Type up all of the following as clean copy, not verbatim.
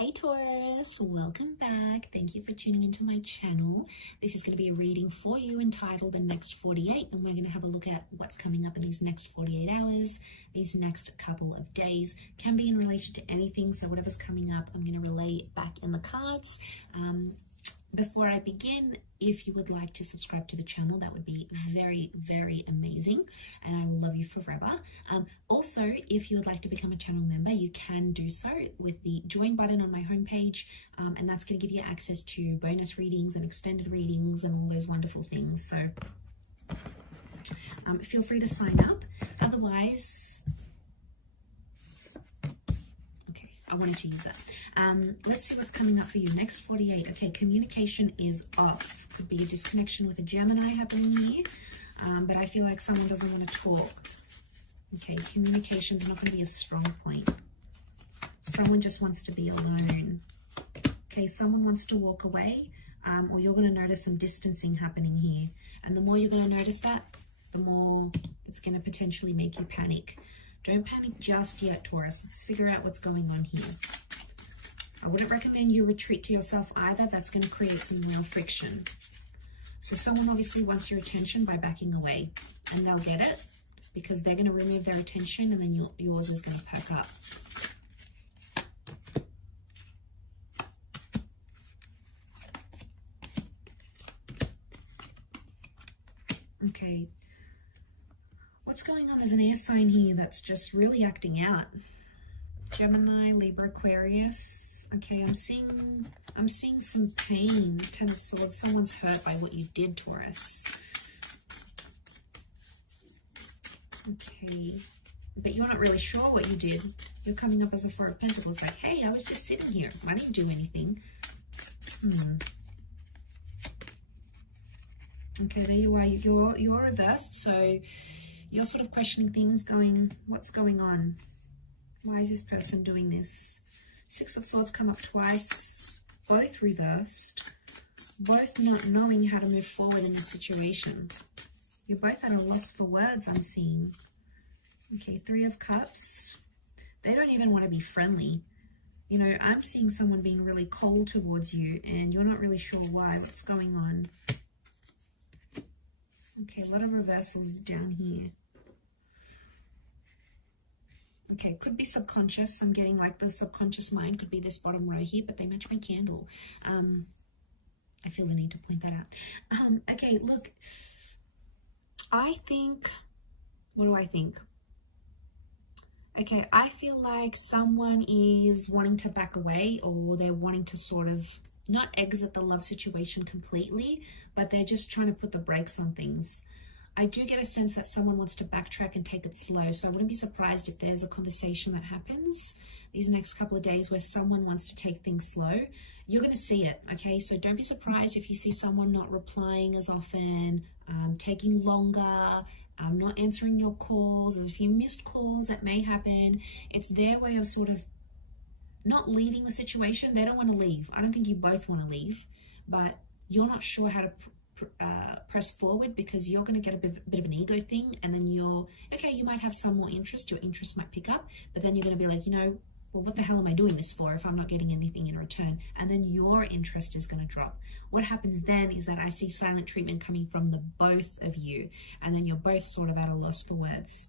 Hey Taurus, welcome back. Thank you for tuning into my channel. This is going to be a reading for you entitled The Next 48, and we're going to have a look at what's coming up in these next 48 hours, these next couple of days. Can be in relation to anything, so whatever's coming up, I'm going to relay it back in the cards. Before I begin, if you would like to subscribe to the channel, that would be very, very amazing, and I will love you forever. Also, if you would like to become a channel member, you can do so with the join button on my homepage, and that's going to give you access to bonus readings and extended readings and all those wonderful things. So feel free to sign up. Otherwise, I wanted to use it. Let's see what's coming up for you. Next 48. Okay, communication is off. Could be a disconnection with a Gemini happening here, but I feel like someone doesn't want to talk. Okay, communication's not going to be a strong point. Someone just wants to be alone. Okay, someone wants to walk away, or you're going to notice some distancing happening here. And the more you're going to notice that, the more it's going to potentially make you panic. Don't panic just yet, Taurus. Let's figure out what's going on here. I wouldn't recommend you retreat to yourself either. That's going to create some real friction. So someone obviously wants your attention by backing away, and they'll get it because they're going to remove their attention, and then yours is going to perk up. Okay. What's going on? There's an air sign here that's just really acting out. Gemini, Libra, Aquarius. Okay, I'm seeing some pain. Ten of Swords. Someone's hurt by what you did, Taurus. Okay, but you're not really sure what you did. You're coming up as a Four of Pentacles, like, hey, I was just sitting here. I didn't do anything. Okay, there you are. You're reversed, so you're sort of questioning things, going, what's going on? Why is this person doing this? Six of Swords come up twice, both reversed, both not knowing how to move forward in this situation. You're both at a loss for words, I'm seeing. Okay, Three of Cups. They don't even want to be friendly. You know, I'm seeing someone being really cold towards you, and you're not really sure why. What's going on? Okay, a lot of reversals down here. Okay, could be subconscious. I'm getting like the subconscious mind could be this bottom row here, but they match my candle. I feel the need to point that out. Okay, look, I think, what do I think? Okay, I feel like someone is wanting to back away, or they're wanting to sort of not exit the love situation completely, but they're just trying to put the brakes on things. I do get a sense that someone wants to backtrack and take it slow. So I wouldn't be surprised if there's a conversation that happens these next couple of days where someone wants to take things slow. You're going to see it, okay? So don't be surprised if you see someone not replying as often, taking longer, not answering your calls. If you missed calls, that may happen. It's their way of sort of not leaving the situation. They don't want to leave. I don't think you both want to leave, but you're not sure how to press forward because you're going to get a bit of an ego thing, and then you might have some more interest. Your interest might pick up, but then you're going to be like, you know, well, what the hell am I doing this for if I'm not getting anything in return? And then your interest is going to drop. What happens then is that I see silent treatment coming from the both of you, and then you're both sort of at a loss for words.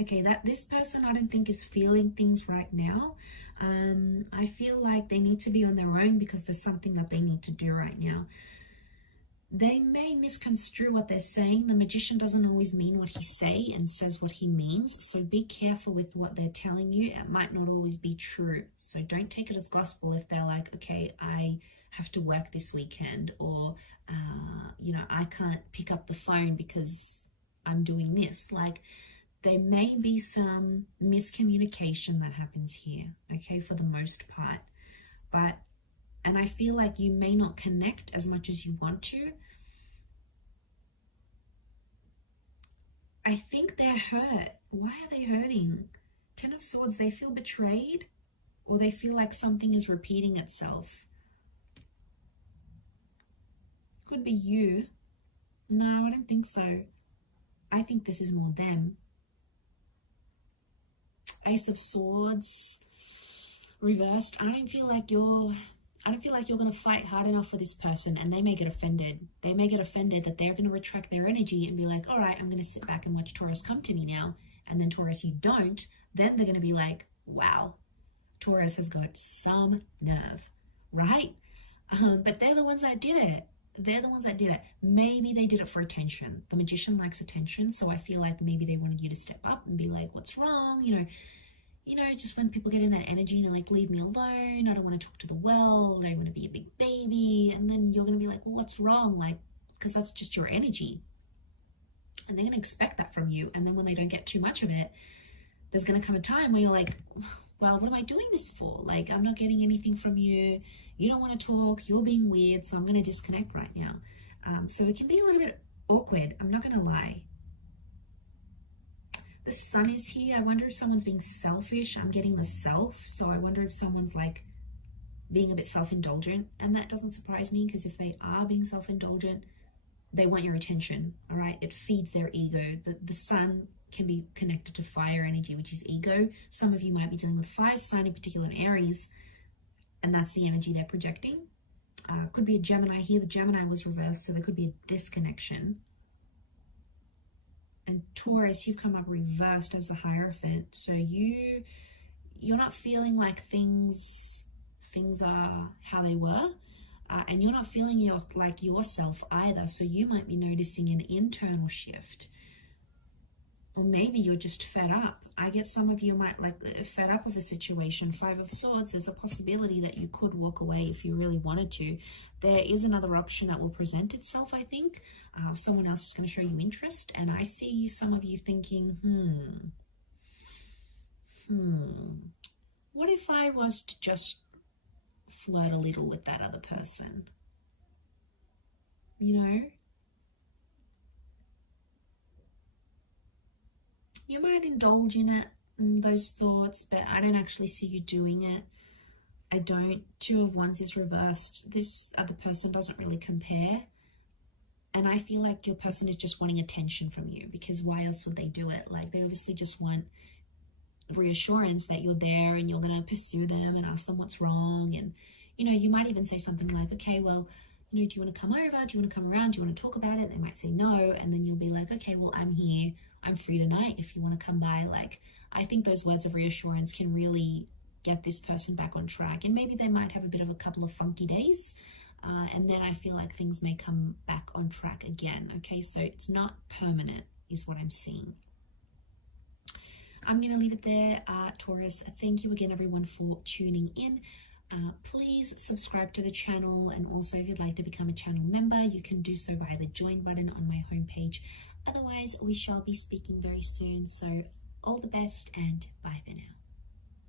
Okay, that this person I don't think is feeling things right now. I feel like they need to be on their own because there's something that they need to do right now. They may misconstrue what they're saying. The magician doesn't always mean what he say and says what he means. So be careful with what they're telling you. It might not always be true. So don't take it as gospel if they're like, okay, I have to work this weekend, or, you know, I can't pick up the phone because I'm doing this. Like, there may be some miscommunication that happens here, okay, for the most part. And I feel like you may not connect as much as you want to. I think they're hurt. Why are they hurting? Ten of Swords, they feel betrayed, or they feel like something is repeating itself. Could be you. No, I don't think so. I think this is more them. Ace of Swords. reversed, I don't feel like you're going to fight hard enough for this person, and they may get offended. They may get offended that they're going to retract their energy and be like, all right, I'm going to sit back and watch Taurus come to me now. And then Taurus, you don't. Then they're going to be like, wow, Taurus has got some nerve, right? But they're the ones that did it. They're the ones that did it. Maybe they did it for attention. The Magician likes attention, so I feel like maybe they wanted you to step up and be like, what's wrong? Just when people get in that energy, they're like, leave me alone. I don't want to talk to the world. I want to be a big baby. And then you're going to be like, well, what's wrong? Like, because that's just your energy. And they're going to expect that from you. And then when they don't get too much of it, there's going to come a time where you're like, well, what am I doing this for? Like, I'm not getting anything from you. You don't want to talk. You're being weird. So I'm going to disconnect right now. So it can be a little bit awkward. I'm not going to lie. The Sun is here. I wonder if someone's being selfish. I'm getting the self. So I wonder if someone's like being a bit self-indulgent. And that doesn't surprise me, because if they are being self-indulgent, they want your attention. All right. It feeds their ego. The Sun can be connected to fire energy, which is ego. Some of you might be dealing with fire sign, in particular in Aries, and that's the energy they're projecting. Could be a Gemini here. The Gemini was reversed, so there could be a disconnection. And Taurus, you've come up reversed as the Hierophant. So you're not feeling like things are how they were. And you're not feeling like yourself either. So you might be noticing an internal shift. Or maybe you're just fed up. I guess some of you might like fed up of a situation. 5 of Swords, there's a possibility that you could walk away if you really wanted to. There is another option that will present itself, I think. Someone else is going to show you interest. And I see some of you thinking, what if I was to just flirt a little with that other person? You know? You might indulge in it, in those thoughts, but I don't actually see you doing it. I don't. 2 of Wands is reversed. This other person doesn't really compare. And I feel like your person is just wanting attention from you, because why else would they do it? Like, they obviously just want reassurance that you're there and you're going to pursue them and ask them what's wrong. And, you might even say something like, okay, well, do you want to come over? Do you want to come around? Do you want to talk about it? They might say no. And then you'll be like, okay, well, I'm here. I'm free tonight if you want to come by. Like, I think those words of reassurance can really get this person back on track. And maybe they might have a couple of funky days. And then I feel like things may come back on track again. Okay, so it's not permanent is what I'm seeing. I'm going to leave it there, Taurus. Thank you again, everyone, for tuning in. Please subscribe to the channel, and also if you'd like to become a channel member, you can do so via the join button on my homepage. Otherwise, we shall be speaking very soon. So all the best, and bye for now.